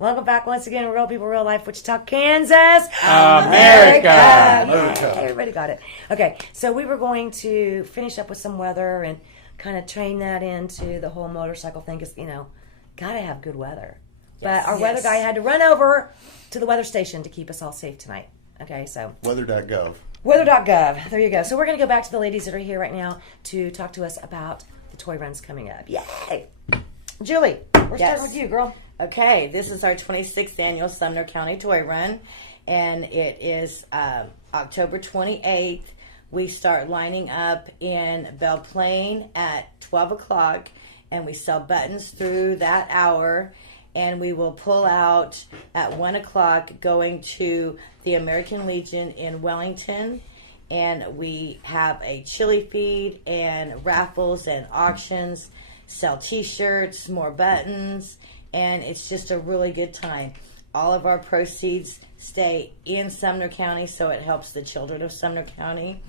Welcome back once again, Real People, Real Life, Wichita, Kansas, America. Yay, everybody got it. Okay, so we were going to finish up with some weather and kind of train that into the whole motorcycle thing because, gotta have good weather. But our weather guy had to run over to the weather station to keep us all safe tonight. Okay, so. Weather.gov. Weather.gov. There you go. So we're going to go back to the ladies that are here right now to talk to us about the toy runs coming up. Yay! Julie, we're starting with you, girl. Okay, this is our 26th annual Sumner County Toy Run, and it is October 28th. We start lining up in Belle Plaine at 12 o'clock, and we sell buttons through that hour, and we will pull out at 1 o'clock going to the American Legion in Wellington, and we have a chili feed and raffles and auctions, sell t-shirts, more buttons, and it's just a really good time. All of our proceeds stay in Sumner County, so it helps the children of Sumner County.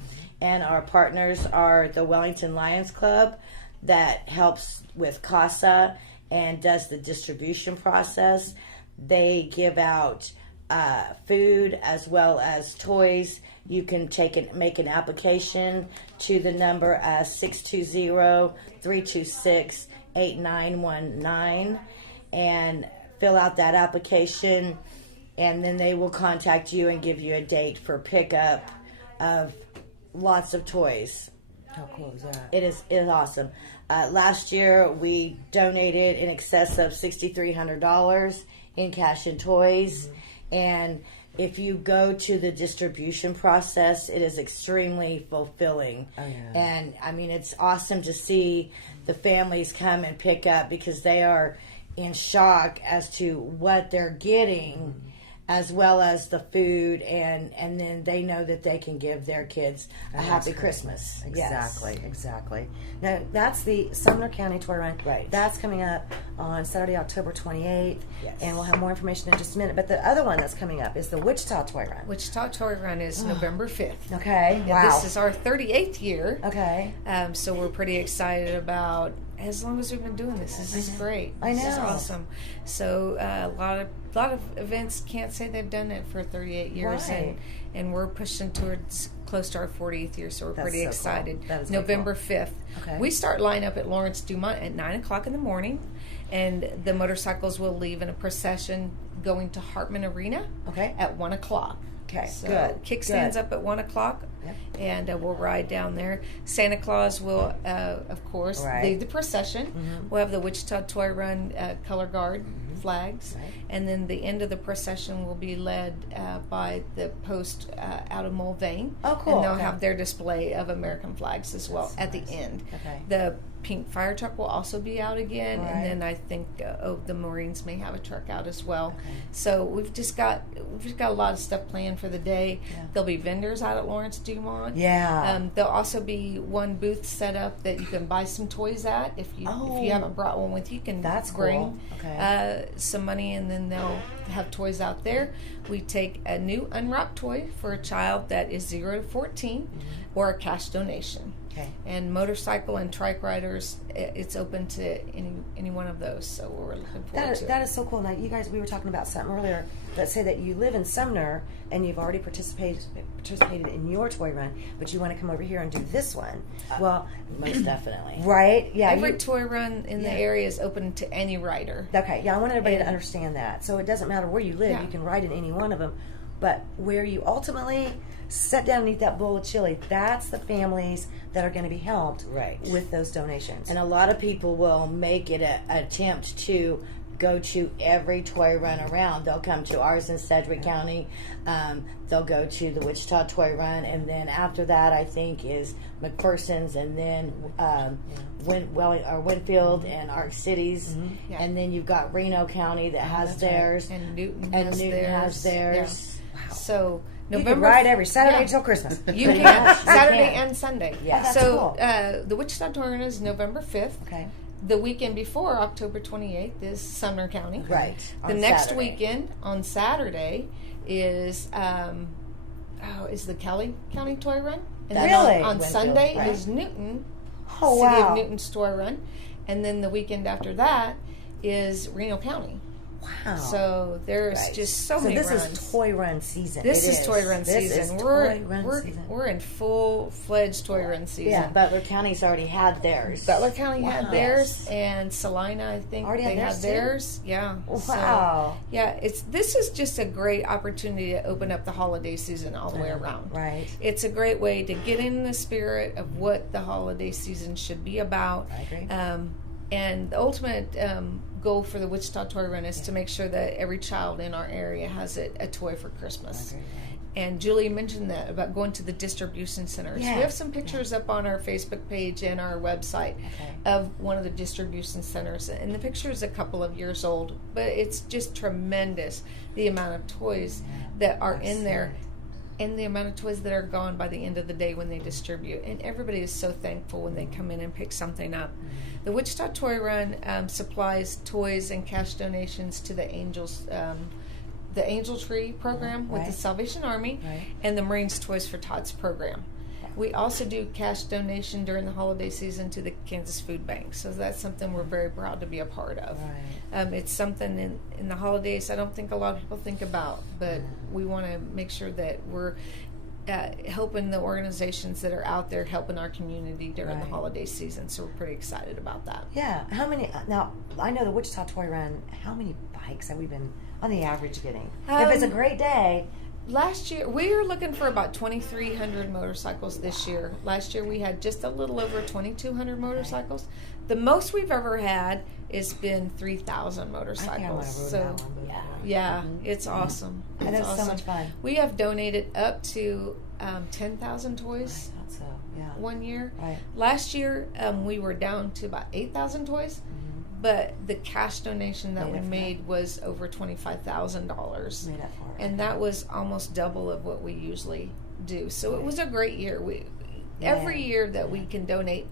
And our partners are the Wellington Lions Club that helps with CASA and does the distribution process. They give out food as well as toys. You can make an application to the number 620-326-8919 and fill out that application, and then they will contact you and give you a date for pickup of lots of toys. How cool is that? It is awesome. Last year we donated in excess of $6,300 in cash and toys, and if you go to the distribution process, it is extremely fulfilling. Oh, yeah. And I mean, it's awesome to see the families come and pick up because they are in shock as to what they're getting, as well as the food, and then they know that they can give their kids a happy Christmas. Exactly. Now, that's the Sumner County Toy Run. Right. That's coming up on Saturday, October 28th. Yes. And we'll have more information in just a minute. But the other one that's coming up is the Wichita Toy Run. Wichita Toy Run is November 5th. Okay. Yeah, Wow. this is our 38th year. Okay. So we're pretty excited about, as long as we've been doing this. This is great. I know. This is awesome. So a lot of events can't say they've done it for 38 years, Right. and we're pushing towards close to our 40th year, so we're That's pretty so excited. cool. That is very November cool. 5th. Okay. We start line up at Lawrence Dumont at 9 o'clock in the morning, and the motorcycles will leave in a procession going to Hartman Arena Okay. at 1 o'clock. Okay. So Good. kickstands up at 1 o'clock, Yep. and we'll ride down there. Santa Claus will, of course, Right. lead the procession. We'll have the Wichita Toy Run color guard flags, Right. and then the end of the procession will be led by the post out of Mulvane. Oh, cool. And they'll Okay. have their display of American flags as well at the end. Okay. The pink fire truck will also be out again, Right. and then I think the Marines may have a truck out as well. So we've just got a lot of stuff planned for the day. Yeah. There'll be vendors out at Lawrence Dumont. Yeah. There'll also be one booth set up that you can buy some toys at. If you haven't brought one with you, you can That's bring cool. Okay. some money, and then they'll have toys out there. We take a new unwrapped toy for a child that is 0 to 14, or a cash donation. Okay. And motorcycle and trike riders, it's open to any one of those. So we're looking forward to it. That is so cool. Now, you guys, we were talking about something earlier. Let's say that you live in Sumner and you've already participated in your toy run, but you want to come over here and do this one. Well, Most definitely. right? Yeah. Every toy run in the area is open to any rider. Okay. Yeah, I want everybody to understand that. So it doesn't matter where you live; Yeah. you can ride in any one of them. But where you ultimately sit down and eat that bowl of chili, that's the families that are going to be helped Right. with those donations. And a lot of people will make it an attempt to go to every toy run around. They'll come to ours in Sedgwick County. They'll go to the Wichita Toy Run, and then after that, I think is McPherson's, and then Winfield and Arc Cities, Yeah. and then you've got Reno County that has that's theirs, And Newton and has Newton theirs. has theirs. Yeah. So you can November ride every Saturday Yeah. till Christmas. You can Yes, you Saturday can. and Sunday. Yeah. Oh, that's so cool. the Wichita Toy Run is November 5th. Okay. The weekend before, October 28th, is Sumner County. Right. The on next Saturday. weekend on Saturday is the Kelly County Toy Run. And then Really? on Winfield, Sunday right. is Newton, Oh, City wow. of Newton's Toy Run. And then the weekend after that is Reno County. Wow. So there's Right. just so So many this runs. is toy run season. This It is is. toy run This season. is we're toy run we're season. we're in full-fledged toy run season. Yeah, Butler County's already had theirs. Butler County had Wow. theirs, Yes. and Salina, I think Already had they theirs had too? theirs. Yeah. Wow. So, yeah, this is just a great opportunity to open up the holiday season all the way around. Right. It's a great way to get in the spirit of what the holiday season should be about. I agree. And the ultimate goal for the Wichita Toy Run is to make sure that every child in our area has a toy for Christmas. I agree, right. And Julie mentioned that about going to the distribution centers. Yeah. We have some pictures up on our Facebook page and our website of one of the distribution centers. And the picture is a couple of years old, but it's just tremendous the amount of toys that are in there and the amount of toys that are gone by the end of the day when they distribute. And everybody is so thankful when they come in and pick something up. The Wichita Toy Run supplies toys and cash donations to the Angel Tree program with the Salvation Army and the Marines Toys for Tots program. We also do cash donation during the holiday season to the Kansas Food Bank. So that's something we're very proud to be a part of. It's something in the holidays I don't think a lot of people think about, but we want to make sure that we're helping the organizations that are out there helping our community during the holiday season. So we're pretty excited about that. Yeah. How many? Now I know the Wichita Toy Run. How many bikes have we been on the average getting? If it's a great day. Last year, we were looking for about 2,300 motorcycles this year. Last year, we had just a little over 2,200 motorcycles. The most we've ever had has been 3,000 motorcycles. I think I might have rode that one before. Yeah, it's awesome. And It's it's awesome. so much fun. We have donated up to 10,000 I toys thought so. Yeah. one year. Right. Last year, we were down to about 8,000 toys. But the cash donation that we made was over $25,000. Made up for it. And that was almost double of what we usually do. So it was a great year. Every year that we can donate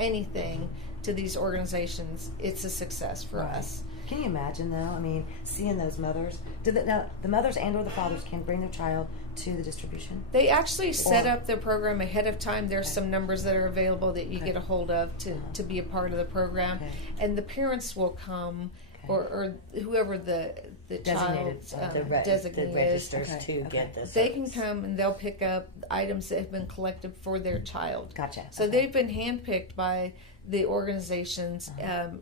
anything to these organizations, it's a success for us. Can you imagine, though? I mean, seeing those mothers. Now, the mothers and or the fathers can bring their child to the distribution? They actually set up the program ahead of time. There's some numbers that are available that you get a hold of to be a part of the program. And the parents will come, or whoever the Designated, child the designee registers is. to get this. They can come and they'll pick up items that have been collected for their child. Gotcha. So they've been handpicked by the organizations, and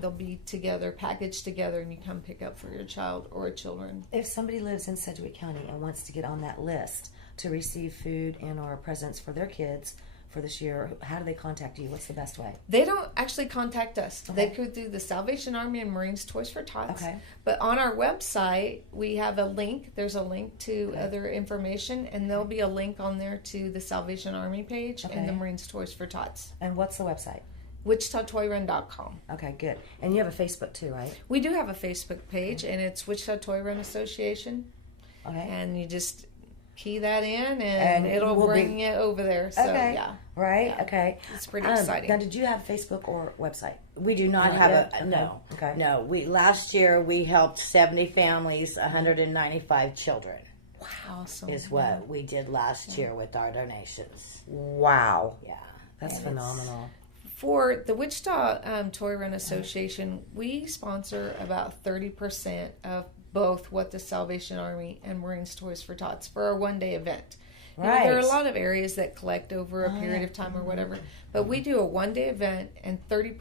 they'll be together, packaged together, and you come pick up for your child or children. If somebody lives in Sedgwick County and wants to get on that list to receive food and or presents for their kids for this year, how do they contact you? What's the best way? They don't actually contact us. They go through the Salvation Army and Marines Toys for Tots. Okay. But on our website, we have a link. There's a link to other information, and there'll be a link on there to the Salvation Army page and the Marines Toys for Tots. And what's the website? WichitaToyRun.com. Okay, good. And you have a Facebook too, right? We do have a Facebook page, and it's Wichita Toy Run Association. Okay. And you just key that in, and it'll bring you over there. So, yeah. Right? Yeah. Okay. It's pretty exciting. Now, did you have Facebook or website? We do not have yet? no. Okay. No. Last year we helped 70 families, 195 children. Wow. Awesome. Is what we did last year with our donations. Wow. Yeah. That's phenomenal. For the Wichita Toy Run Association, we sponsor about 30% of both what the Salvation Army and Marines Toys for Tots for a one-day event. You know, there are a lot of areas that collect over a period of time or whatever, but we do a one-day event, and 30%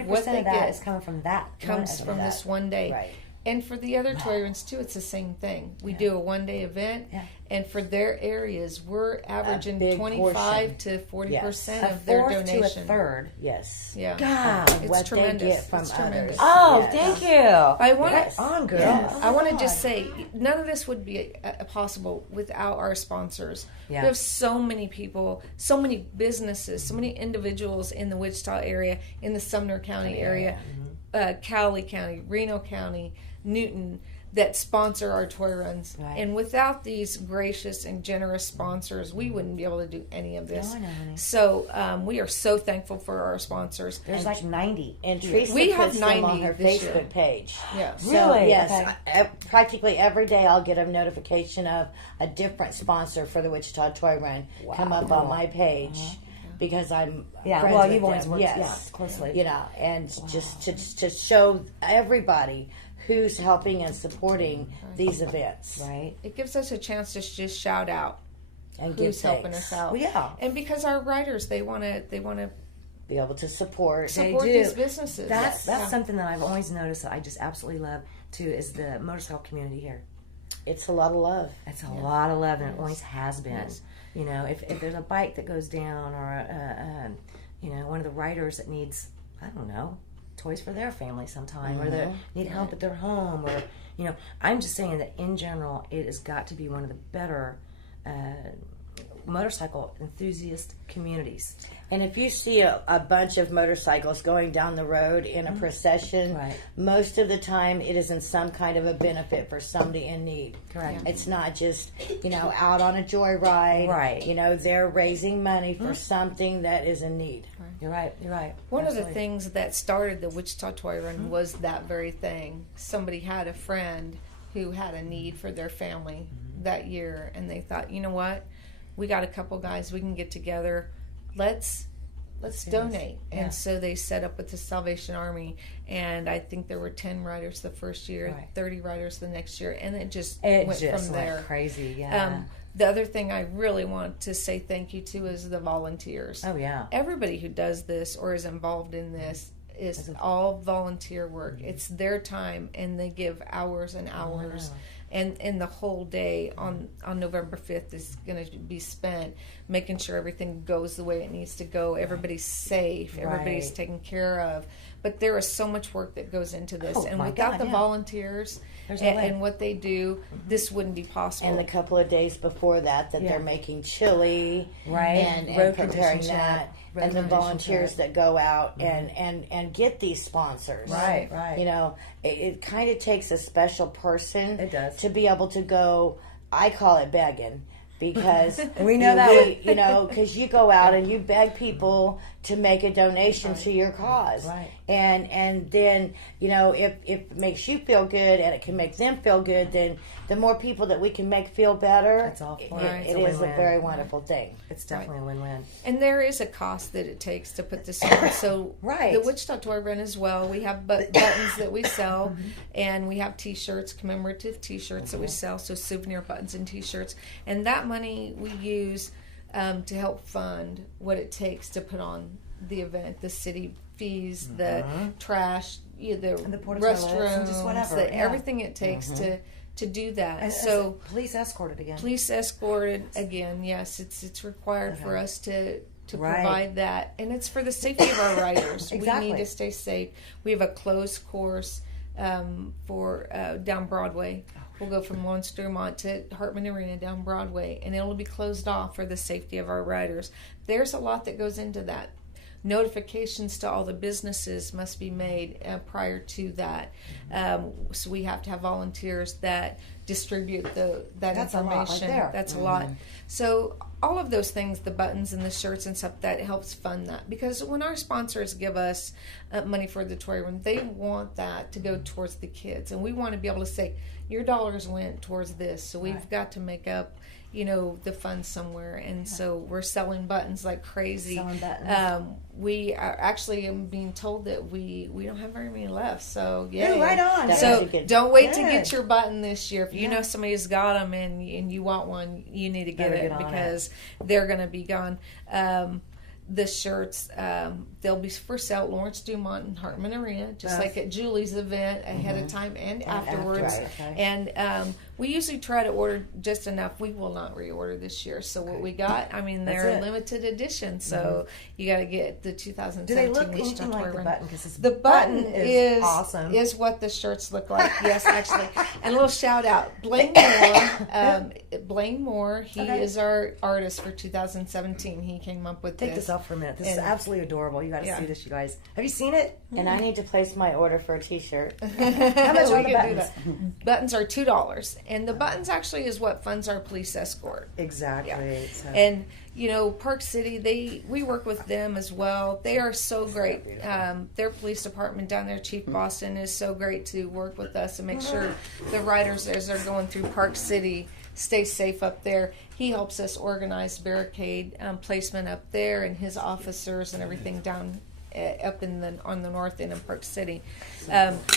of what they of that get is coming from that. comes from this one day. Right. And for the other toy runs too, it's the same thing. We do a one-day event, and for their areas, we're averaging big 25 to 40% of their donation. To a third. Yes. Yeah. God. It's what tremendous. they get from It's others. tremendous. Oh, Yes. thank you. I want Right on, girl. Yes. Oh, I want to God. just say, none of this would be possible without our sponsors. Yeah. We have so many people, so many businesses, so many individuals in the Wichita area, in the Sumner County area, Cowley County, Reno County, Newton, that sponsor our toy runs. Right. And without these gracious and generous sponsors, we wouldn't be able to do any of this. No, I know, honey. So we are so thankful for our sponsors. There's like 90. And Teresa We have puts them 90 on her this Facebook year. page. Yes. So, Really? yes, Okay. practically every day I'll get a notification of a different sponsor for the Wichita Toy Run come up on my page because I'm Yeah, friends well, with you've always them. worked yes. closely. You know, and just to show everybody who's helping and supporting these events. Right. It gives us a chance to just shout out And who's give helping thanks. us out. Well, yeah. And because our writers, they want to Be able to support. They support do. these businesses. That's Yeah. something that I've always noticed that I just absolutely love too, is the motorcycle community here. It's a lot of love. It's a lot of love, and it always has been. Yes. You know, if there's a bike that goes down, or you know, one of the riders that needs, I don't know, toys for their family sometime, or they need help at their home, or you know, I'm just saying that in general, it has got to be one of the better motorcycle enthusiast communities. And if you see a bunch of motorcycles going down the road in a procession, Right. most of the time it is in some kind of a benefit for somebody in need. Correct. It's not just, you know, out on a joyride. Right. You know, they're raising money for something that is in need. You're right. You're right. One of the Absolutely. things that started the Wichita Toy Run was that very thing. Somebody had a friend who had a need for their family that year, and they thought, you know what, we got a couple guys, we can get together, let's donate. Yeah. And so they set up with the Salvation Army, and I think there were 10 riders the first year, Right. 30 riders the next year, and it just It went just from went there. crazy. Yeah. The other thing I really want to say thank you to is the volunteers. Oh yeah. Everybody who does this or is involved in this is all volunteer work. It's their time, and they give hours and hours. And the whole day on November 5th is going to be spent making sure everything goes the way it needs to go. Everybody's safe. Everybody's Right. taken care of. But there is so much work that goes into this. Oh, and my without God, the yeah. volunteers There's no way. and what they do, this wouldn't be possible. And the couple of days before that Yeah. they're making chili, Right. and Road preparing condition that, check. Road and the condition volunteers check. that go out and get these sponsors. Right. Right. You know, it kind of takes a special person. It does. To be able to go. I call it begging. Because We know that one. you know, because you go out and you beg people to make a donation to your cause, Right. And then, you know, if it makes you feel good and it can make them feel good, then the more people that we can make feel better, That's all for it, it. It's it a is a win-win. very wonderful thing. It's definitely a win-win. And there is a cost that it takes to put this on. So Right. the Wichita Toy Run as well. We have buttons that we sell, and we have T-shirts, commemorative T-shirts that we sell. So souvenir buttons and T-shirts, and that money we use to help fund what it takes to put on the event, the city fees, the trash, the porta toilets and restrooms, just whatever, the, yeah. everything it takes to do that. And So police escorted again. police escorted again. Yes, it's required for us to Right. provide that, and it's for the safety of our riders. Exactly. We need to stay safe. We have a closed course for down Broadway. We'll go from Lawrence Dumont to Hartman Arena down Broadway, and it'll be closed off for the safety of our riders. There's a lot that goes into that. Notifications to all the businesses must be made prior to that. So we have to have volunteers that distribute that That's a lot right information. there. That's a lot. So all of those things, the buttons and the shirts and stuff, that helps fund that. Because when our sponsors give us money for the toy run, they want that to go towards the kids. And we want to be able to say, your dollars went towards this. So we've got to make up, the funds somewhere. And so we're selling buttons like crazy. Selling buttons. We are actually am being told that we don't have very many left. So yeah, Hey, right on. That's So what you can- don't wait to Good. get your button this year. If you Yeah. know somebody's got them and you want one, you need to get Better it get on because they're going to be gone. The shirts, they'll be for sale at Lawrence Dumont and Hartman Arena, just like at Julie's event, ahead of time and afterwards. after, okay. And we usually try to order just enough. We will not reorder this year. So what we got, I mean, they're it. limited edition. So you got to get the 2017 Do they look Wichita anything Toy like the Run. button? Because The button is awesome. Is what the shirts look like. Yes, actually. And a little shout out, Blaine Moore. Blaine Moore. He Okay. is our artist for 2017. He came up with Take this. this off for a minute. This is And- absolutely adorable. You got to Yeah. see this, you guys. Have you seen it? And I need to place my order for a T-shirt. How much We are the can do buttons? that. Buttons are $2, and the buttons actually is what funds our police escort. Exactly. So. And Park City, we work with them as well. They are so great. Their police department down there, Chief Boston, is so great to work with us and make sure the riders as they're going through Park City stay safe up there. He helps us organize barricade placement up there, and his officers and everything down up on the north end of Park City.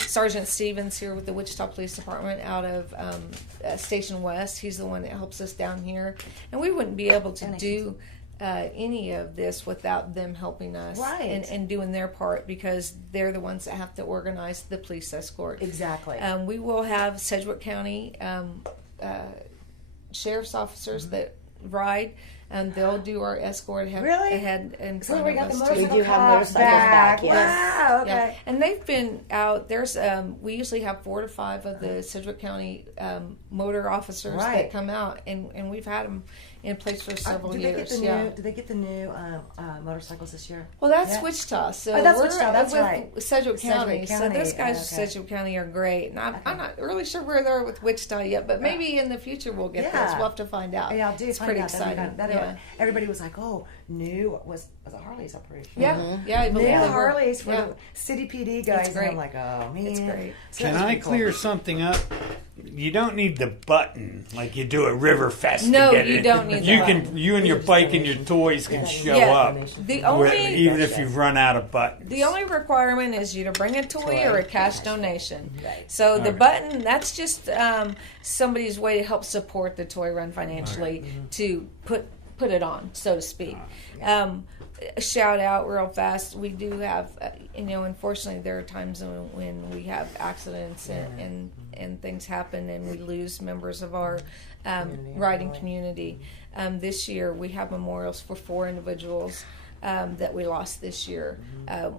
Sergeant Stevens here with the Wichita Police Department out of Station West. He's the one that helps us down here, and we wouldn't be able to do any of this without them helping us and doing their part, because they're the ones that have to organize the police escort. Exactly. We will have Sedgwick County sheriff's officers that ride, and they'll do our escort ahead and so we got the We do have motorcycles back. back, yes. Wow, okay. yeah. And they've been out. There's we usually have 4 to 5 of the Sedgwick County motor officers that come out, and we've had them in place for several years. Did they get the new motorcycles this year? Well, that's Wichita. So that's Wichita. That's with right. Sedgwick County. So County. those guys from Sedgwick County are great. And I'm not really sure where they're with Wichita yet, but maybe in the future we'll get those. We'll have to find out. Yeah, I'll do. It's pretty exciting. Everybody was like, "Oh, new was a Harley's operation." Yeah, yeah. I believe New they were. Harleys for the city PD guys. It's great. And I'm like, "Oh man, It's great." So Can that's I pretty cool. clear something up? You don't need the button like you do at Riverfest. No, to get you it. don't need the You button. can, you and your bike and your toys can show Yeah. up, The only even if you've run out of buttons. The only requirement is you to bring a toy or a cash donation. Right. So the Okay. button, that's just somebody's way to help support the toy run financially to put it on, so to speak. Shout out real fast. We do have, unfortunately, there are times when we have accidents and things happen and we lose members of our riding community. This year we have memorials for 4 individuals that we lost this year.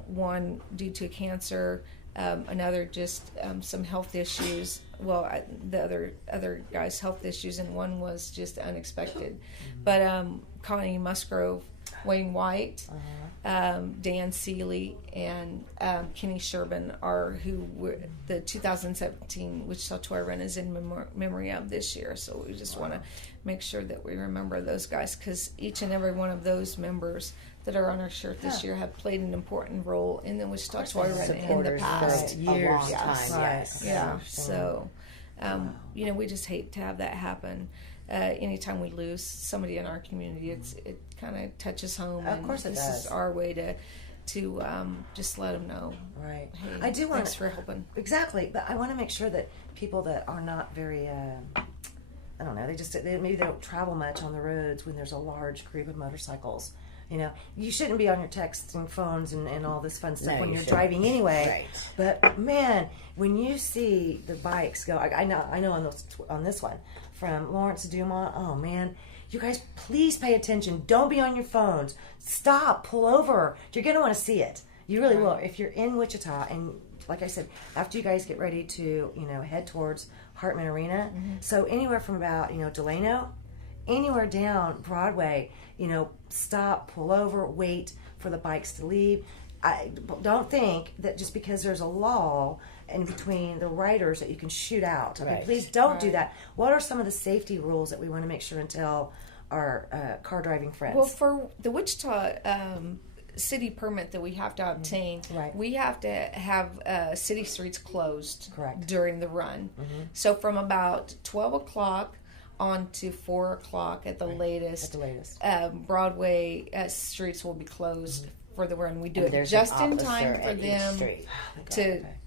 One due to cancer, another just some health issues. Well, the other guy's health issues, and one was just unexpected. But Connie Musgrove, Wayne White, Dan Seeley, and Kenny Sherbin are who were the 2017 Wichita Toy Run is in memory of this year. So we just want to make sure that we remember those guys, because each and every one of those members that are on our shirt this year have played an important role in the Wichita Toy Run in the past. For a long Yes. time. Yes. Yeah. So, we just hate to have that happen. Anytime we lose somebody in our community, it kind of touches home. Of course it this does. is our way to just let them know. Right. Hey, I do want thanks for helping. Exactly, but I want to make sure that people that are not very, I don't know, maybe they don't travel much on the roads when there's a large group of motorcycles. You shouldn't be on your texts and phones and all this fun stuff when you're driving anyway. Right. But man, when you see the bikes go, I know on this one from Lawrence to Dumont. Oh man, you guys, please pay attention. Don't be on your phones. Stop. Pull over. You're gonna want to see it. You really will. If you're in Wichita, and like I said, after you guys get ready to head towards Hartman Arena, so anywhere from about Delano, anywhere down Broadway, stop, pull over, wait for the bikes to leave. I don't think that just because there's a lull in between the riders that you can shoot out. Okay, please don't do that. What are some of the safety rules that we want to make sure and tell our car driving friends? Well, for the Wichita city permit that we have to obtain, we have to have city streets closed during the run. So from about 12 o'clock on to 4 o'clock at the latest. Broadway streets will be closed for the run. We do it just in time for them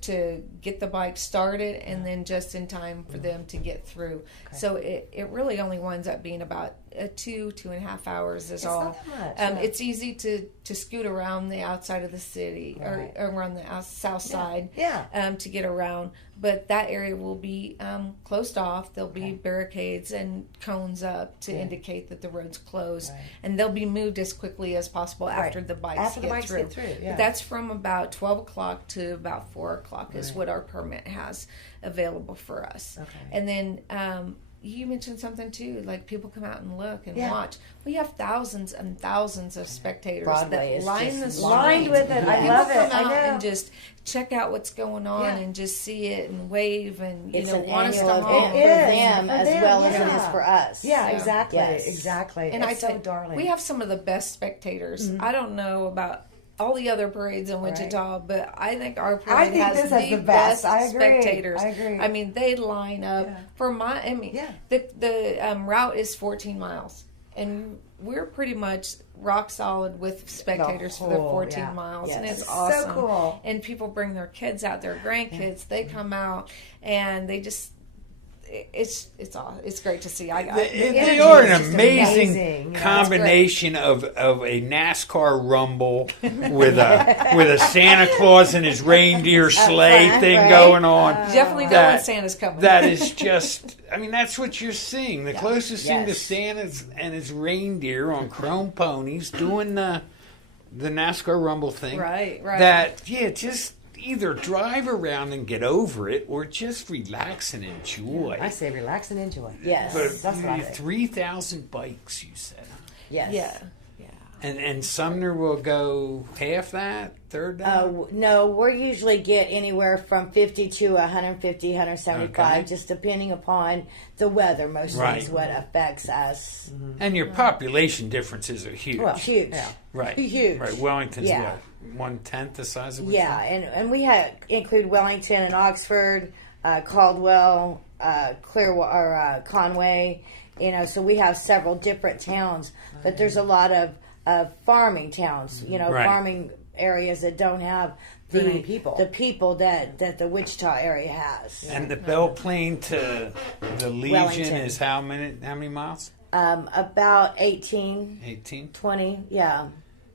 to get the bike started, and then just in time for them to get through. So it really only winds up being about 2.5 hours is all. Not that much, It's easy to scoot around the outside of the city or around the south side to get around. But that area will be closed off. There'll be barricades and cones up to indicate that the road's closed, and they'll be moved as quickly as possible after the bikes get through. But that's from about 12 o'clock to about 4 o'clock is what our permit has available for us. And then you mentioned something too, like people come out and look and watch. We have thousands and thousands of spectators Broadway that line is the just street. lined with it. I People love it. come I out know. and just check out what's going on and just see it and wave and It's an want us to annual home. event for It is. them For as them, well as it yeah. is for us. Yeah, exactly, Yes. exactly. And It's so tell- darling. we have some of the best spectators. I don't know about all the other parades in Wichita, but I think our parade think has this has the the best. best I agree. spectators. I agree. I mean, they line up for the route is 14 miles, And we're pretty much rock solid with spectators for the 14 miles, and it's It's awesome. so cool. And people bring their kids out, their grandkids. They come out, and they just. It's great to see. They are an just amazing amazing, you know. combination of a NASCAR rumble with a Santa Claus and his reindeer sleigh thing right? going on. Definitely know when Santa's coming. That is just, I mean, that's what you're seeing. The closest thing to Yes. Santa and his reindeer on chrome ponies doing the NASCAR rumble thing. Right. Just either drive around and get over it, or just relax and enjoy. I say relax and enjoy. Yes. But That's what I think. 3,000 bikes, you said. Yes. Yeah. And Sumner will go half that, third that? No, we usually get anywhere from 50 to 150, 175, Okay. just depending upon the weather. Mostly Right. is what affects us. And your population differences are huge. Well, Huge. Yeah. Right. Huge. Right. Wellington's Yeah. what? 1/10 the size of Yeah, and we include Wellington and Oxford, Caldwell, Clearwater, Conway. You know, so we have several different towns, but there's a lot of farming towns. You know, Right. farming areas that don't have Very many people. the people that the Wichita area has. And the Belle Plaine to the Legion Wellington. is how many miles? About 18, 18. 20, yeah.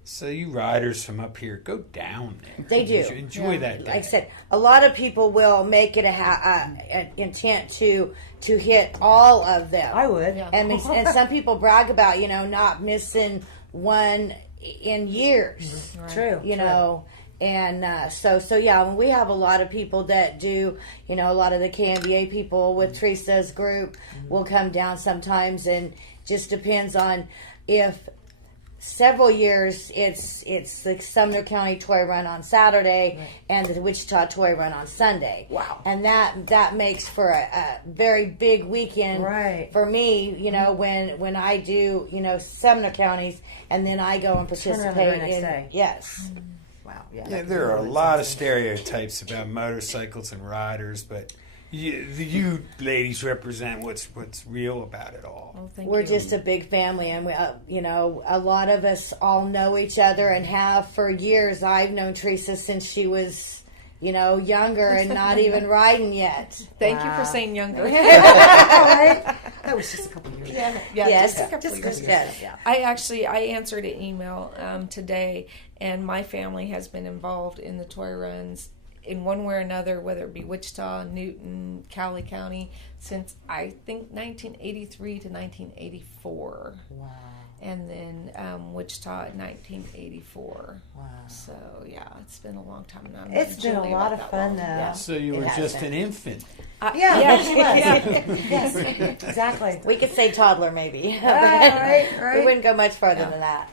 So you riders from up here, go down there. They do. Enjoy that day. Like I said, a lot of people will make it an intent to hit all of them. I would. Yeah. And some people brag about, you know, not missing one in years. True. You know, and so yeah, we have a lot of people that do, you know, a lot of the KMBA people with Teresa's group will come down sometimes, and just depends on if several years it's the Sumner County Toy Run on Saturday and the Wichita Toy Run on Sunday. Wow. And that makes for a very big weekend Right. for me, you know, when I do, you know, Sumner counties, and then I go and Turn around the participate very next in day. yes. Wow. Yeah. Yeah, there are a lot of stereotypes about motorcycles and riders, but you ladies represent what's real about it all. Oh, thank We're you. just a big family, and we, you know, a lot of us all know each other and have for years. I've known Teresa since she was, you know, younger and not even riding yet. Thank you for saying younger. Right? That was just a couple years. Yeah, Yes. just a couple Just years. years. Yes. Yeah. I answered an email today, and my family has been involved in the toy runs in one way or another, whether it be Wichita, Newton, Cowley County, since I think 1983 to 1984. Wow. And then Wichita in 1984. Wow. So yeah, it's been a long time now. It's been a lot of fun, though. Yeah. So you were It has just been. an infant. Yeah, yeah. yes, exactly. We could say toddler, maybe. Right. We wouldn't go much farther Yeah. than that.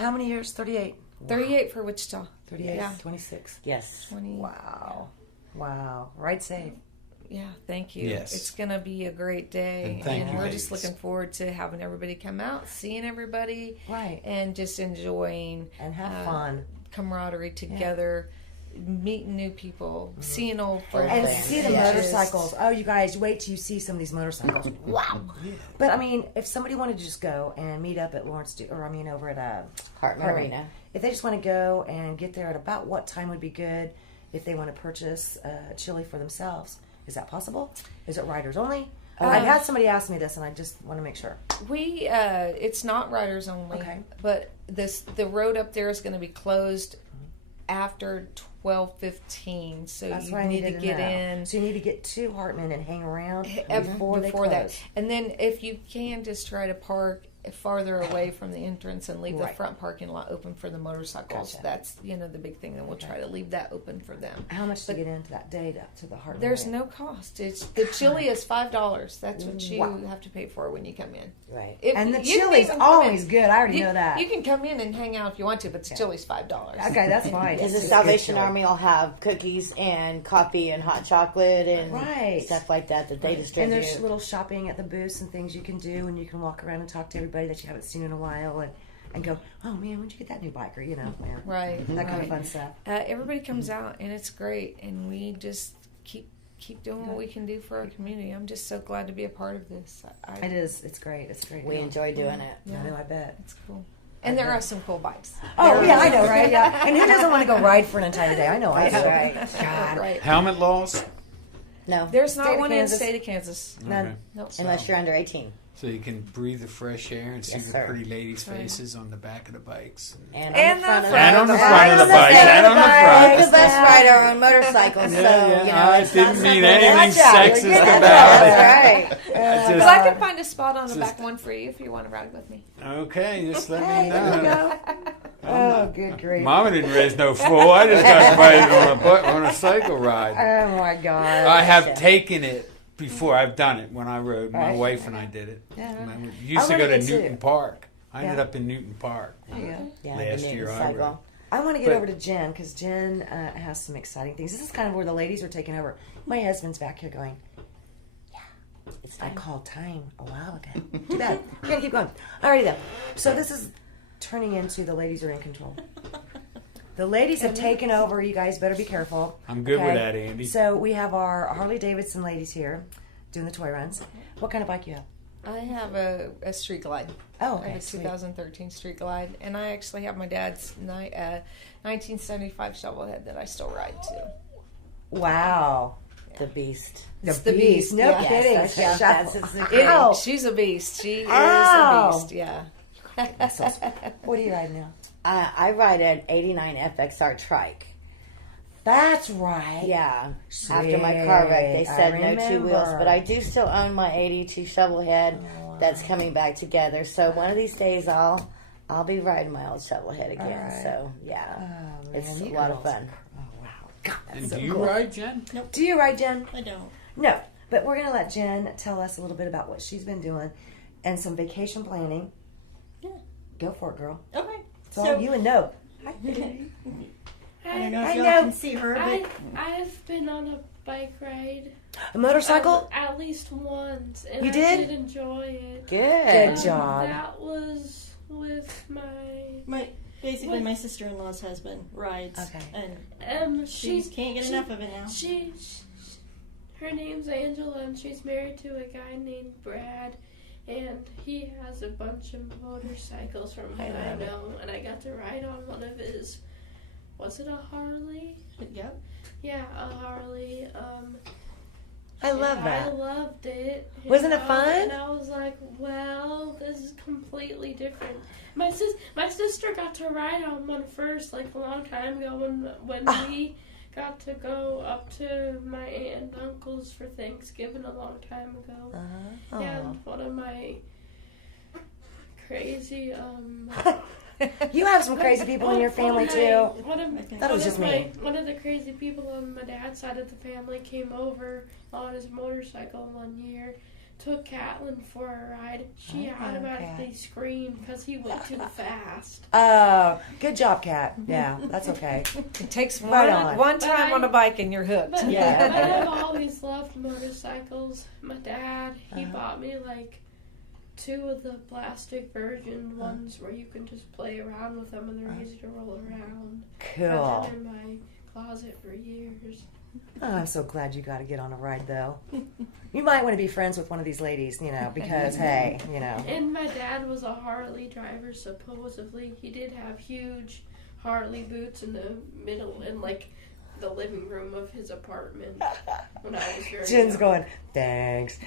How many years? 38. 38 for Wichita. 38. Yeah. 26. Yes. 20. Wow. Wow. Right safe. Yeah, thank you. Yes. It's going to be a great day. And thank you, we're just ladies. looking forward to having everybody come out, seeing everybody, Right. and just enjoying And have fun. camaraderie together, meeting new people, seeing old And friends. see the Yeah. motorcycles. Oh, you guys, wait till you see some of these motorcycles. Wow. But I mean, if somebody wanted to just go and meet up at Lawrence, over at Hartman Arena. if they just want to go and get there at about what time would be good if they want to purchase chili for themselves? Is that possible? Is it riders only? I've had somebody ask me this, and I just want to make sure. We it's not riders only, Okay. but the road up there is going to be closed after 12:15, so That's you what I need needed to get know. in So you need to get to Hartman and hang around before before they that. close. And then if you can, just try to park farther away from the entrance and leave the Right. front parking lot open for the motorcycles. Gotcha. That's the big thing. Then we'll try to leave that open for them. How much to get into that day to the Hartman? There's area? no cost. It's the chili is $5. That's what you Wow. have to pay for when you come in. Right. And the you can chili's even come always in. good. I already You- know that. You can come in and hang out if you want to, but the chili's $5. Okay, that's fine. Because the It's Salvation good chili. Army will have cookies and coffee and hot chocolate and Right. stuff like that they And distribute. there's little shopping at the booths and things you can do, and you can walk around and talk to everybody that you haven't seen in a while, and go, oh man, when'd you get that new bike? Or Right. that kind of right. fun stuff. Everybody comes out and it's great, and we just keep keep doing what we can do for our community. I'm just so glad to be a part of this. It is. It's great. It's great. We enjoy doing it. I know. I bet. It's cool. And there are some cool bikes. Oh, yeah, I know, right? Yeah. And who doesn't want to go ride for an entire day? I know. I do. Right. God. Right. Helmet laws? No, There's State not of one in the Kansas. state of Kansas. None. Okay. Nope. unless you're under 18. So you can breathe the fresh air and see Yes, the sir. pretty ladies' Right. faces on the back of the bikes. And And on the front the of And on the Right. front of the And bikes. And on the bike. front. Both of us ride our own motorcycles, so Yeah, you know I it's didn't not mean something anything Watch out, you're sexist getting about into it. Right. I Well, just- I can find a spot on the Just- back one for you if you want to ride with me. Okay, just let Hey, me there you know. go. Oh, good grief. Mama didn't raise no fool. I just got invited on a cycle ride. Oh, my God. I have taken it before. I've done it when I rode. My Right. wife and I did it. Yeah. And I used to I go wanna to get Newton Park. I ended Yeah. up in Newton Park. There you go. Yeah, Last the year new I cycle. rode. I want to get But- over to Jen because Jen has some exciting things. This is kind of where the ladies are taking over. My husband's back here going, It's I time. called time a while ago. Too bad. You gotta keep going. Alrighty then. So this is turning into the ladies are in control. The ladies have taken over. You guys better be careful. I'm good with Okay? that, Andy. So we have our Harley Davidson ladies here doing the toy runs. What kind of bike you have? I have a Street Glide. Oh, I okay. have a Sweet. 2013 Street Glide, and I actually have my dad's 1975 shovelhead that I still ride too. Wow. The beast. The the beast. beast, No yes, kidding. that's- yeah, that's- it's the It- Ow. she's a beast. She is Ow. a beast. Yeah. What are you riding now? I ride an 89 FXR trike. That's right. Yeah. After my car wreck, they Sweet. said I no two wheels, remember. but I do still own my 82 shovelhead that's coming back together. So one of these days I'll be riding my old shovelhead again. Alright. So yeah, Oh, man, it's a you lot of girls. fun. Oh, wow. God, that's And so do you cool. ride, Jen? Do you ride, Jen? I don't. No. But we're going to let Jen tell us a little bit about what she's been doing and some vacation planning. Yeah. Go for it, girl. Okay. It's all you and no. I don't know I if y'all know. can see her, but I've been on a bike ride A motorcycle? at least once, and You I did? did enjoy it. Good. Good job. That was with my basically my sister-in-law's husband rides. Okay. And she she can't get enough of it now. she her name's Angela, and she's married to a guy named Brad, and he has a bunch of motorcycles from what I know, and I got to ride on one of his. Was it a Harley? Yep. Yeah, a Harley. I love I that. loved it. Wasn't it fun? And I was like, well, this is completely different. My sister got to ride on one first, like a long time ago when we got to go up to my aunt and uncle's for Thanksgiving a long time ago. Uh-huh. And one of my crazy You have some crazy people in your family, too. That was just me. One of the crazy people on my dad's side of the family came over on his motorcycle one year, took Catelyn for a ride. She Okay, automatically screamed because he went too fast. Oh, good job, Kat. Yeah, that's okay. It takes Right one, on. one But time I- on a bike and you're hooked. But, Yeah. but I've always loved motorcycles. My dad, he bought me like 2 of the plastic version ones where you can just play around with them and they're easy to roll around. I've Cool. had them in my closet for years. Oh, I'm so glad you got to get on a ride, though. You might want to be friends with one of these ladies, because, hey, And my dad was a Harley driver, supposedly. He did have huge Harley boots in the middle, in like the living room of his apartment when I was very Jen's young. going, thanks.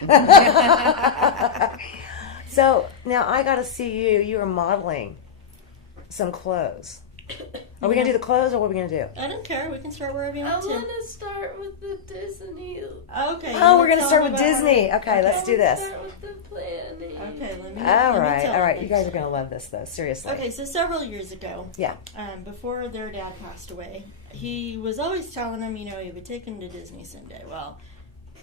So, now I got to see you. You are modeling some clothes. Are we going to do the clothes or what are we going to do? I don't care. We can start wherever you I want want to. to start with the Disney. Okay. Oh, you we're going to tell start them with about Disney. Okay, let's do this. Start with the planning. Okay, let me. All let me right, tell all right. them. You guys are going to love this, though. Seriously. Okay, so several years ago, Yeah. before their dad passed away, he was always telling them, he would take them to Disney someday. Well,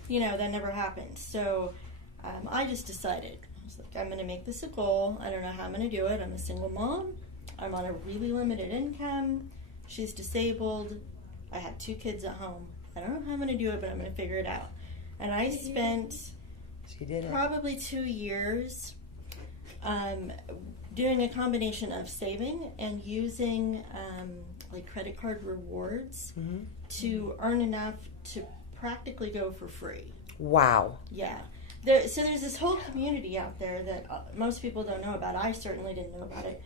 that never happened. So I just decided, I was like, I'm going to make this a goal. I don't know how I'm going to do it. I'm a single mom. I'm on a really limited income. She's disabled. I have 2 kids at home. I don't know how I'm going to do it, but I'm going to figure it out. And I spent She did it. probably 2 years doing a combination of saving and using like credit card rewards Mm-hmm. to earn enough to practically go for free. Wow. Yeah. So there's this whole community out there that most people don't know about. I certainly didn't know about it.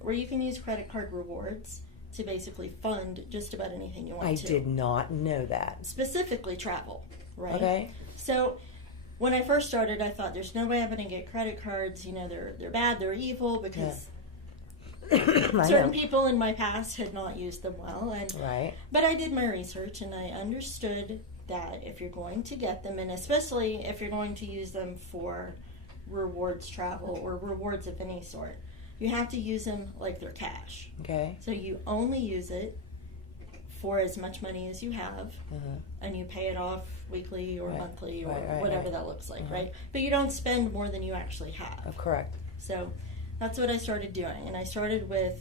Where you can use credit card rewards to basically fund just about anything you want I to. did not know that. Specifically travel, right? Okay. So when I first started, I thought there's no way I'm going to get credit cards. You know, they're bad, they're evil, because certain people in my past had not used them well. Right. But I did my research, and I understood that if you're going to get them, and especially if you're going to use them for rewards travel or rewards of any sort, you have to use them like they're cash. Okay. So you only use it for as much money as you have, and you pay it off weekly or monthly or whatever that looks like, right? But you don't spend more than you actually have. Oh, correct. So that's what I started doing, and I started with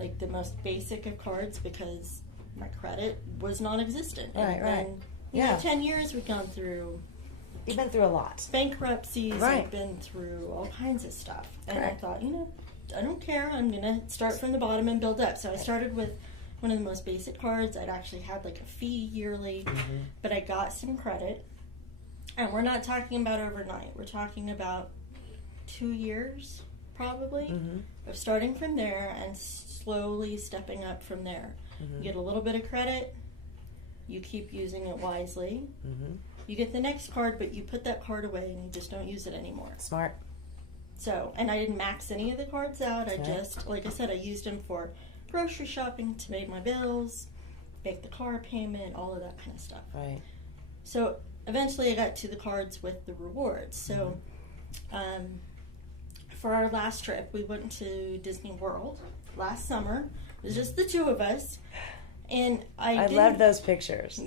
like the most basic of cards because my credit was non-existent. And, you know, 10 years we've gone through. You've been through a lot. Bankruptcies. Right. I've been through all kinds of stuff, and Correct. I thought, you know, I don't care. I'm gonna start from the bottom and build up. So I started with one of the most basic cards. I'd actually had like a fee yearly, but I got some credit. And we're not talking about overnight. We're talking about 2 years, probably, of starting from there and slowly stepping up from there. You get a little bit of credit. You keep using it wisely. You get the next card, but you put that card away and you just don't use it anymore. Smart. So, and I didn't max any of the cards out. I just, like I said, I used them for grocery shopping, to pay my bills, make the car payment, all of that kind of stuff. Right. So eventually I got to the cards with the rewards. So for our last trip, we went to Disney World last summer. It was just the two of us. And I love those pictures.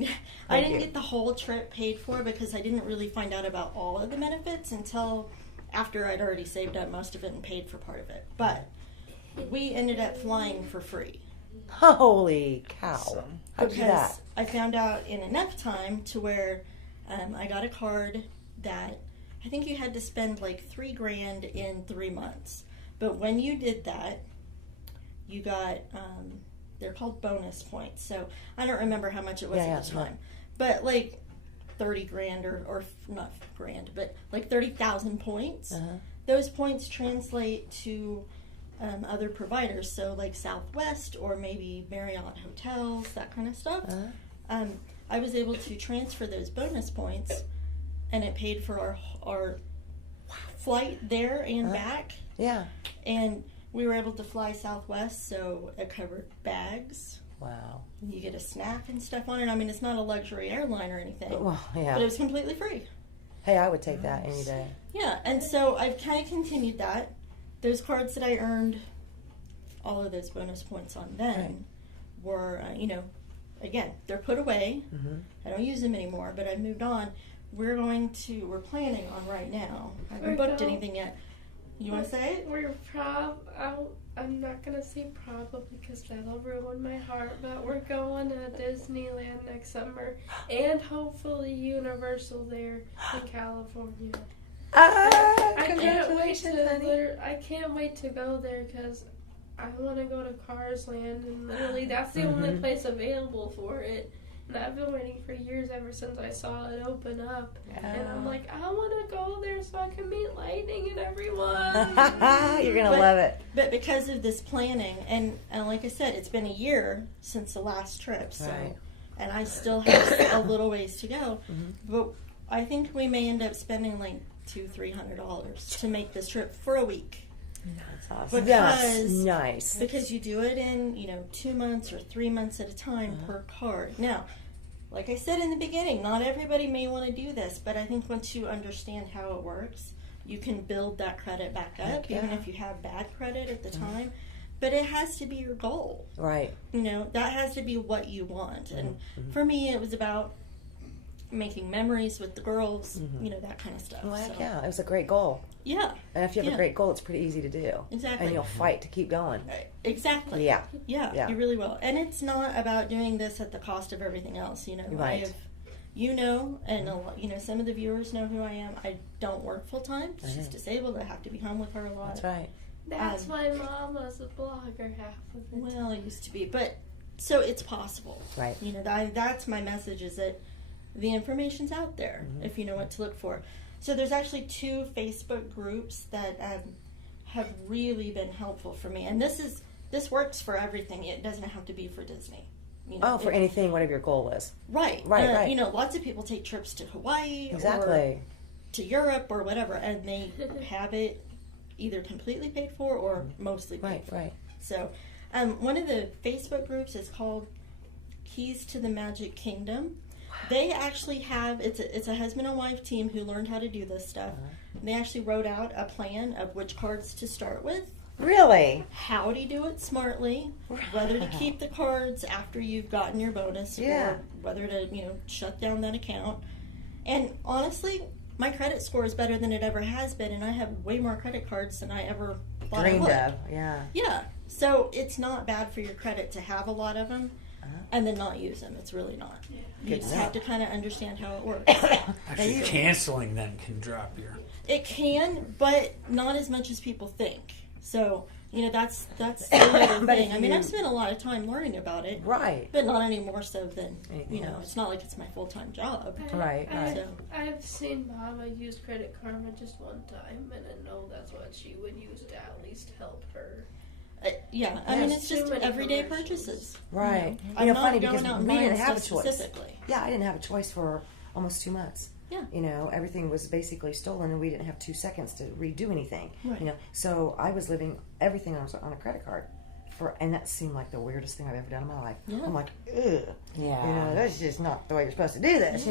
I didn't get the whole trip paid for because I didn't really find out about all of the benefits until after I'd already saved up most of it and paid for part of it. But we ended up flying for free. Holy cow. How'd you do that? Because I found out in enough time to where I got a card that I think you had to spend like $3,000 in 3 months. But when you did that, you got, they're called bonus points. So I don't remember how much it was at the time. But like 30 grand or not grand, but like 30,000 points. Those points translate to other providers, so like Southwest or maybe Marriott hotels, that kind of stuff. I was able to transfer those bonus points, and it paid for our flight there and back. Yeah. And we were able to fly Southwest, so it covered bags. Wow. You get a snack and stuff on it. I mean, it's not a luxury airline or anything, Well, yeah. but it was completely free. Hey, I would take that any day. Yeah, and so I've kind of continued that. Those cards that I earned, all of those bonus points on then, were, again, they're put away. I don't use them anymore, but I've moved on. We're planning on right now. I haven't booked anything yet. You want to say it? I'm not going to say probably because that'll ruin my heart, but we're going to Disneyland next summer and hopefully Universal there in California. Congratulations, honey. I can't wait to go there because I want to go to Cars Land, and literally that's the only place available for it. And I've been waiting for years ever since I saw it open up. And I'm like, I want to go there so I can meet Lightning and everyone. You're going to love it. But because of this planning, and like I said, it's been a year since the last trip, so and I still have a little ways to go. But I think we may end up spending like $200-300 to make this trip for a week. That's awesome. That's nice. Because you do it in, 2 months or 3 months at a time per card. Now, like I said in the beginning, not everybody may want to do this, but I think once you understand how it works, you can build that credit back up, even if you have bad credit at the time. But it has to be your goal. Right. That has to be what you want. And for me, it was about making memories with the girls, that kind of stuff. Well, yeah, it was a great goal. Yeah. And if you have a great goal, it's pretty easy to do. Exactly. And you'll fight to keep going. Exactly. Yeah. Yeah, you really will. And it's not about doing this at the cost of everything else, Right. And some of the viewers know who I am. I don't work full time. She's disabled. I have to be home with her a lot. That's right. That's my mom was a blogger half of it. Well, I used to be. But, so it's possible. Right. That's my message is that the information's out there if you know what to look for. So there's actually 2 Facebook groups that have really been helpful for me, and this works for everything. It doesn't have to be for Disney. You know, for anything, whatever your goal is. Right. Right. You know, lots of people take trips to Hawaii Exactly. or to Europe or whatever, and they have it either completely paid for or mostly paid for. Right. So, one of the Facebook groups is called Keys to the Magic Kingdom. They actually have, it's a husband and wife team who learned how to do this stuff. They actually wrote out a plan of which cards to start with, Really? how to do it smartly, whether to keep the cards after you've gotten your bonus, or whether to, shut down that account. And honestly, my credit score is better than it ever has been, and I have way more credit cards than I ever thought I Dreamed would. of. Yeah. Yeah. So it's not bad for your credit to have a lot of them and then not use them. It's really not. You Good just to know. have to kind of understand how it works. Actually, canceling them can drop your. It can, but not as much as people think. So, that's the other But thing. if I mean, you- I've spent a lot of time learning about it, Right. but not any more so than, Anything else. it's not like it's my full-time job. Right. So, I've seen Mama use Credit Karma just one time, and I know that's what she would use to at least help her. yeah, I mean, Yes. it's just Too many everyday commercials. purchases. Right. I'm not funny going because out and we buying didn't have a stuff choice. specifically. Yeah, I didn't have a choice for almost 2 months. Yeah. Everything was basically stolen, and we didn't have 2 seconds to redo anything. Right. So I was living everything on a credit card, and that seemed like the weirdest thing I've ever done in my life. Yeah. I'm like, ugh. Yeah. That's just not the way you're supposed to do this.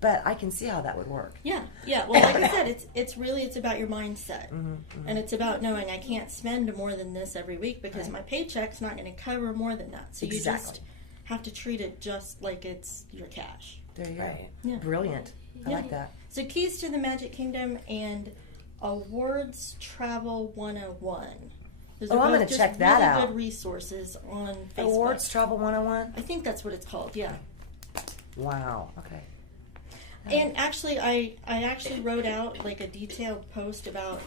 But I can see how that would work. Yeah. Well, like I said, it's about your mindset, and it's about knowing I can't spend more than this every week because my paycheck's not going to cover more than that. So you just Exactly. have to treat it just like it's your cash. There you go. Right. Yeah. Brilliant. I like that. So Keys to the Magic Kingdom and Awards Travel 101. Those Oh, are I'm both gonna just check that really out. good resources on Facebook. Awards Travel 101. I think that's what it's called. Yeah. Wow. Okay. And actually, I actually wrote out like a detailed post about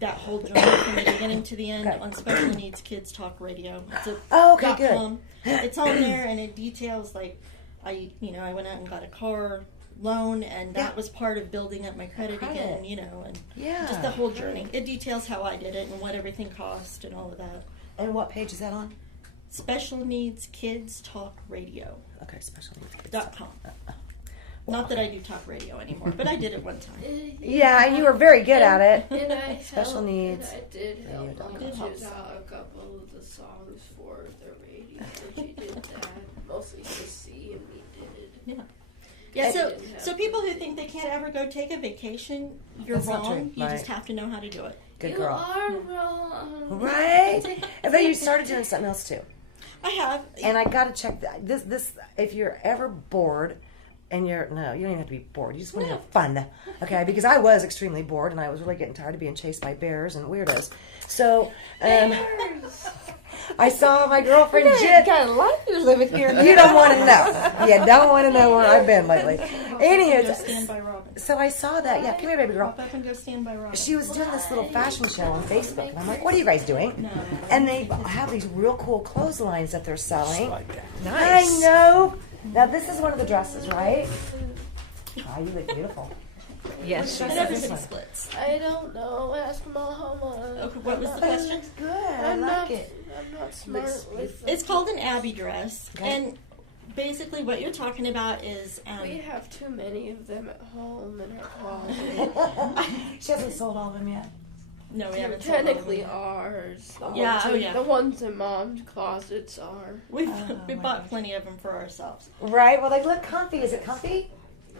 that whole journey from the beginning to the end Okay. on Special Needs Kids Talk Radio. It's a Oh, okay, good. .com. It's on there, and it details like I went out and got a car loan, and that Yeah. was part of building up my credit Credit. again. And Yeah. just the whole journey. It details how I did it and what everything cost and all of that. And what page is that on? Special Needs Kids Talk Radio. Okay, special needs kids. .com. Not that I do talk radio anymore, but I did it one time. Yeah, and you were very good at it. And I Special helped, needs. And I did help Radio.com. mom choose out a couple of the songs for the radio. And she did that. Mostly Sissy and me did. Yeah, so didn't have so people who think they can't ever go take a vacation, you're That's not wrong. true. You Right. just have to know how to do it. Good You girl. are wrong. Right? And then you started doing something else too. I have. And I got to check this. If you're ever bored, and you don't even have to be bored. You just want to have fun, okay? Because I was extremely bored, and I was really getting tired of being chased by bears and weirdos. So I saw my girlfriend Jen. What kind of life you're living here? You don't want to know. You don't want to know where I've been lately. Go Anywho, stand by Robin. so I saw that. Yeah, come here, baby girl. Hop up and go stand by Robin. She was doing this little fashion show on Facebook, and I'm like, "What are you guys doing?" And they have these real cool clotheslines that they're selling. Like that. I know. Now this is one of the dresses, right? Oh, you look beautiful. Yes. And everybody splits. I don't know. Ask Mama. Okay, what was the question? Good. I I'm like not. it. I'm not smart with. It's called an Abbey dress, Okay. and basically what you're talking about is We have too many of them at home in our closet. She hasn't sold all of them yet. no, we They're haven't sold all of technically them. ours. The Yeah, ones oh in- yeah. The ones in Mom's closets are. We my bought gosh. plenty of them for ourselves. Right. Well, they look comfy. Is it comfy?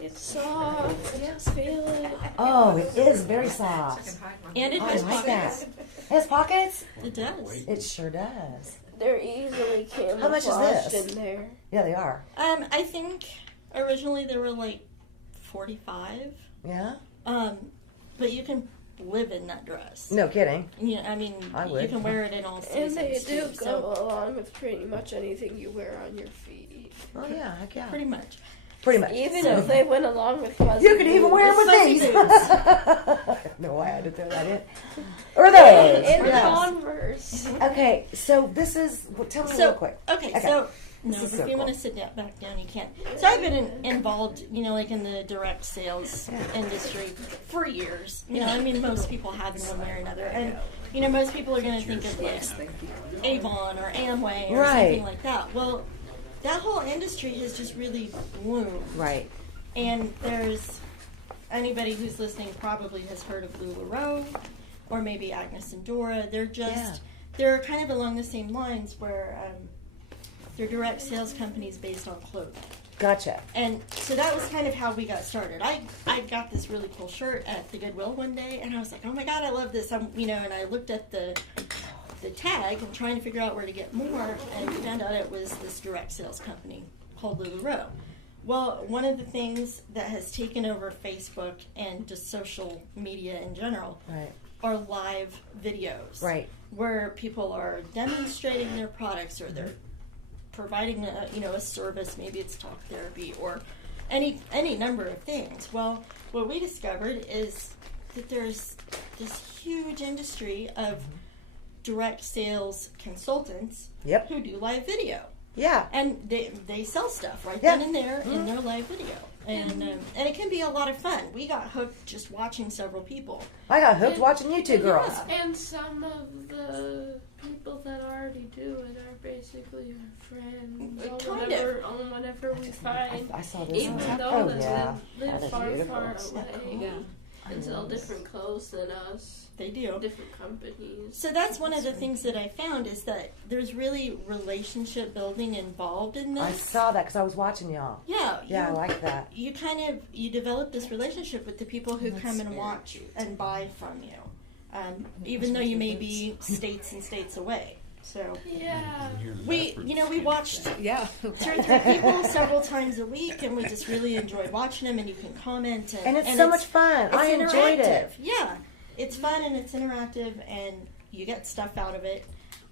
It's soft. Just feel it. Oh, it is very soft. And it I has like pockets. that. It has pockets. It does. It sure does. They're easily camouflaged How much is this? in there. Yeah, they are. I think originally they were like 45. Yeah. But you can live in that dress. No kidding. Yeah, I mean, I you would. can wear it in all And seasons. they do too, go so along with pretty much anything you wear on your feet. Oh yeah, heck yeah. pretty much. Pretty much. Even if they went along with fuzzy You could even wear them with Fuzzy these. boots. I don't know why I had to throw that in. Or those. and Yes. Converse. Okay, so this is. Well, tell me real quick. Okay, Okay. so No, This if is so you want cool. to sit back down, you can. So I've been involved, like in the direct sales industry for years. I mean, most people have in one way or another. And, most people are going to think of like Avon or Amway or Right. something like that. Well, that whole industry has just really bloomed. Right. And there's anybody who's listening probably has heard of LuLaRoe or maybe Agnes and Dora. They're kind of along the same lines where they're direct sales companies based on clothing. Gotcha. And so that was kind of how we got started. I got this really cool shirt at the Goodwill one day, and I was like, oh my God, I love this. And I looked at the tag and trying to figure out where to get more, and found out it was this direct sales company called LuLaRoe. Well, one of the things that has taken over Facebook and just social media in general Right. are live videos. Right. Where people are demonstrating their products, or they're providing a service. Maybe it's talk therapy or any number of things. Well, what we discovered is that there's this huge industry of direct sales consultants Yep. who do live video. Yeah. And they sell stuff right Yeah. then and there in their live video. And it can be a lot of fun. We got hooked just watching several people. I got hooked watching you two girls. And some of the people that already do it are basically our friends. On whatever we find. I saw this Even one. though Oh, that yeah. they That live is far, beautiful. far away. Yeah. And sell different clothes than us. They do. Different companies. So that's one of the things that I found is that there's really relationship building involved in this. I saw that because I was watching y'all. Yeah. Yeah, I like that. You you develop this relationship with the people who come and watch and buy from you, even though you may be states and states away. So Yeah. we watched 2 or 3 people several times a week, and we just really enjoyed watching them. And you can comment, And it's so much fun. I enjoyed it. Yeah, it's fun and it's interactive, and you get stuff out of it.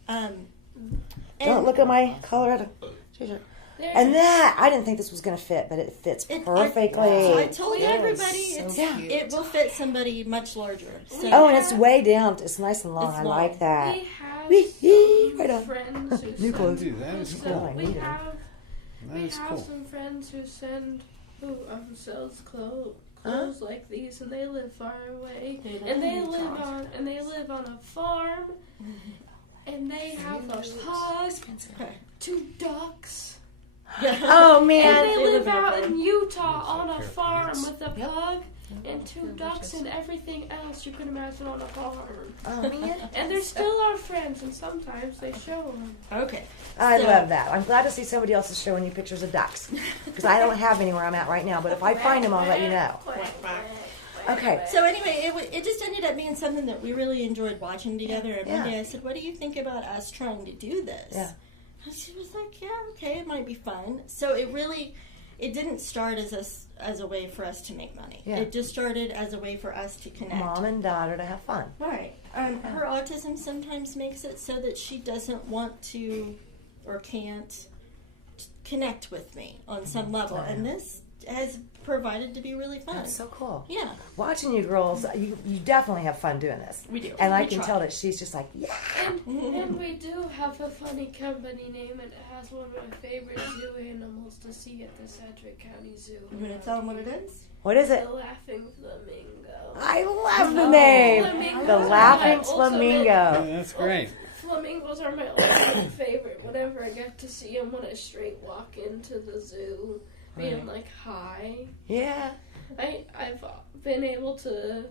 Don't look at my Colorado t-shirt. And that, I didn't think this was going to fit, but it fits perfectly. I told everybody so it will fit somebody much larger. So Oh, and it's way down. It's nice and long. It's I long. like that. We have Right on. some friends who New clothes. Dude, that is send- cool. I We need it. have That is cool. some friends who sells clothes like these, and they live far away, and they live on a farm, and they have a pug, 2 ducks. Oh, man. And they live live in a out farm. in Utah on a farm with a pug and 2 ducks and everything else you can imagine on a farm. Oh, man. And they're still our friends, and sometimes they show them. Okay. I So- love that. I'm glad to see somebody else is showing you pictures of ducks. Because I don't have any where I'm at right now. But if I find them, I'll let you know. Okay. So anyway, it just ended up being something that we really enjoyed watching together. And one Yeah. day I said, "What do you think about us trying to do this?" Yeah. And she was like, "Yeah, okay, it might be fun." So it didn't start as a way for us to make money. Yeah. It just started as a way for us to connect. Mom and daughter to have fun. Right. Her autism sometimes makes it so that she doesn't want to or can't connect with me on some level, and this has provided to be really fun. That's so cool. Yeah. Watching you girls, you definitely have fun doing this. We do. And I We can try. tell that she's just like, yeah. And we do have a funny company name, and it has one of my favorite zoo animals to see at the Sedgwick County Zoo. You want to tell them what it is? What is it? The Laughing Flamingo. I love the name. Flamingo. The Laughing My ultimate- Flamingo. Yeah, that's great. Flamingos are my ultimate favorite. Whenever I get to see them when I straight walk into the zoo, being like, hi. Yeah. I've been able to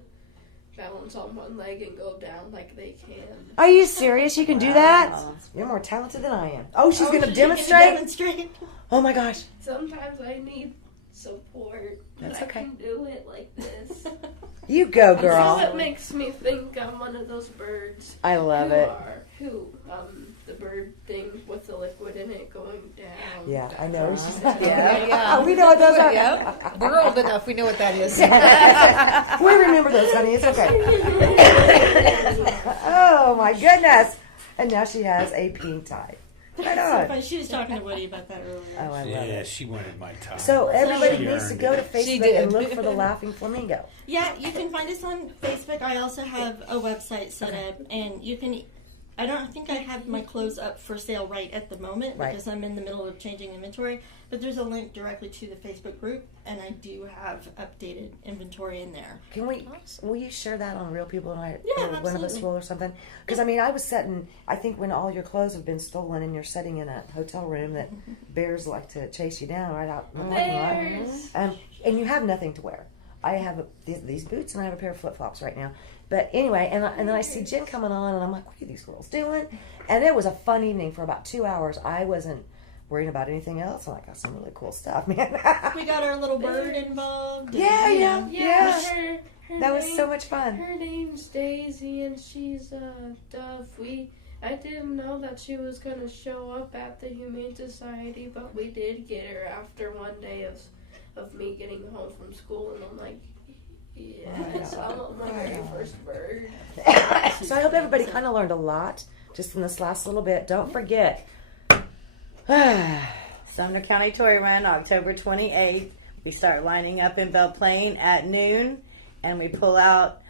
balance on one leg and go down like they can. Are you serious? You can do that? You're more talented than I am. Oh, she's going to She's demonstrate? Demonstrate. Oh, my gosh. Sometimes I need support. That's and okay. I can do it like this. You go, So girl. it makes me think I'm one of those birds. I love it. The bird thing with the liquid in it going down. Yeah, I know. She's like, Yeah. we know what those are. Yep. We're old enough. We know what that is. We remember those, honey. It's okay. Oh, my goodness. And now she has a pink tie. Right So on. funny. She was talking to Woody about that earlier. Oh, I love Yeah, it. she wanted my time. So everybody She needs to earned go to it. She Facebook did. and look for the Laughing Flamingo. Yeah, you can find us on Facebook. I also have a website set up, and you can I don't think I have my clothes up for sale right at the moment Right. because I'm in the middle of changing inventory. But there's a link directly to the Facebook group, and I do have updated inventory in there. Will you share that on Real People Tonight? Yeah, or one of us absolutely. will or something? Because I mean, I was sitting. I think when all your clothes have been stolen and you're sitting in a hotel room, that bears like to chase you down right out in the parking lot. Bears. And you have nothing to wear. I have these boots and I have a pair of flip flops right now. But anyway, and then I see Jen coming on, and I'm like, what are these girls doing? And it was a fun evening for about 2 hours. I wasn't worrying about anything else. I got some really cool stuff, man. We got our little bird involved. and, Yeah, you yeah. know. Yeah, her That was name- so much fun. Her name's Daisy, and she's a dove. I didn't know that she was going to show up at the Humane Society, but we did get her after one day of me getting home from school, and I'm like, yes, I want my very first bird. So I hope everybody kind of learned a lot just in this last little bit. Don't forget. Sumner County Toy Run, October 28th. We start lining up in Belle Plaine at noon, and we pull out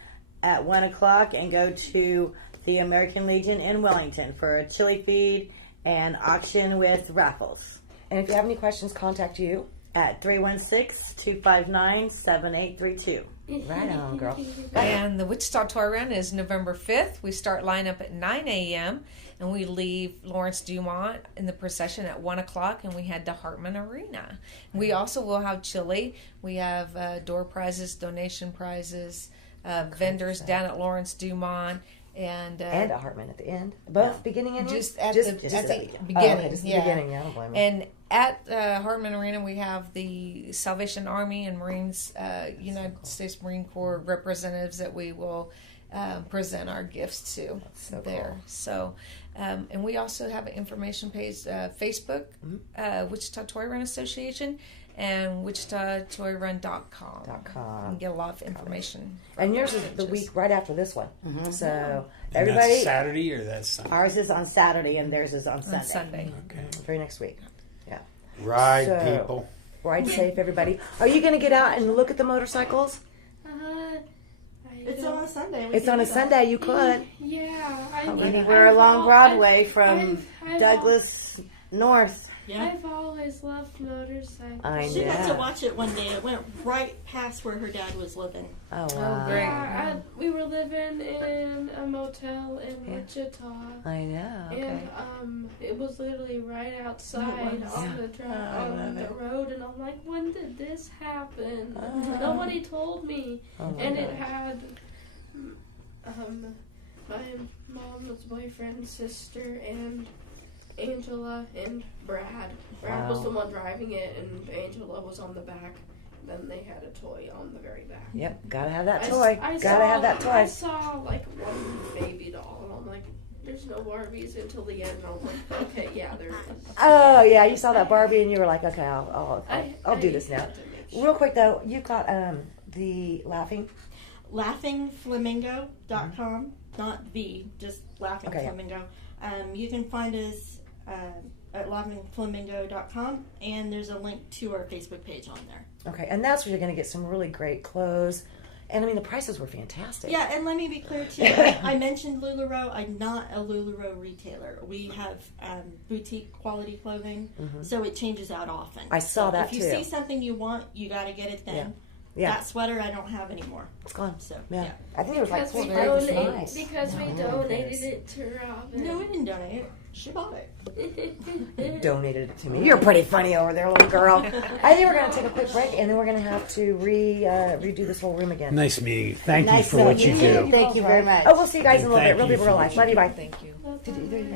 at 1 o'clock and go to the American Legion in Wellington for a chili feed and auction with raffles. And if you have any questions, contact you. At 316-259-7832. Right on, girl. And the Wichita Toy Run is November 5th. We start line up at 9 a.m. and we leave Lawrence Dumont in the procession at 1 o'clock, and we head to Hartman Arena. We also will have chili. We have door prizes, donation prizes, vendors down at Lawrence Dumont. And And a Hartman at the end. Both beginning and end? just at Just the at beginning. Okay, just the yeah. beginning. Yeah, I don't blame you. And at Hartman Arena, we have the Salvation Army and Marines, United States Marine Corps representatives that we will present our gifts to so there. cool. So, and we also have an information page, Facebook, Wichita Toy Run Association, and WichitaToyRun.com. You can get a lot of information. And yours is the week right after this one. So And everybody, that's Saturday or that's Sunday? Ours is on Saturday and theirs is on Sunday. On Sunday. Okay. very next week. Ride, So- people. Ride safe, everybody. Are you going to get out and look at the motorcycles? It's on a Sunday. We It's can on a do that. Sunday. You could. Yeah, Anywhere along Broadway from I've Douglas North. Yeah. I've always loved motorcycles. I She got know. to watch it one day. It went right past where her dad was living. Oh, wow. great. Yeah, we were living in a motel in Wichita. I know. Okay. And it was literally right outside on the on the road, and I'm like, when did this happen? Nobody told me. Oh, my And it gosh. had my mom's boyfriend, sister, and Angela and Brad. Brad was Wow. the one driving it, and Angela was on the back. Then they had a toy on the very back. Yep, gotta have that I toy. s- I Gotta saw- have that toy. I saw like one baby doll, and I'm like, there's no Barbies until the end. And I'm like, okay, yeah, there is. Oh, yeah, you saw that Barbie and you were like, okay, I'll I do this now. had to make sure. Real quick, though, you've got the LaughingFlamingo.com, not the, just Laughing Okay, yeah. Flamingo. You can find us at LaughingFlamingo.com, and there's a link to our Facebook page on there. Okay, and that's where you're going to get some really great clothes. And I mean, the prices were fantastic. Yeah, and let me be clear too. I mentioned LuLaRoe. I'm not a LuLaRoe retailer. We have boutique quality clothing, so it changes out often. I saw that If you too. see something you want, you got to get it then. Yeah. That sweater I don't have anymore. It's gone. So Yeah. I think it was like Because we $4. donated, because we Oh, donated yes. it to Robin. no, we didn't donate it. She bought it. Donated it to me. You're pretty funny over there, little girl. I think we're going to take a quick break, and then we're going to have to redo this whole room again. Nice meeting you. Thank Nice you for what meeting you you. do. Thank you very much. Oh, we'll see you guys in a little bit. Thank Real you people, for real what life. you Love you. do. Bye. Thank you. Did either of you guys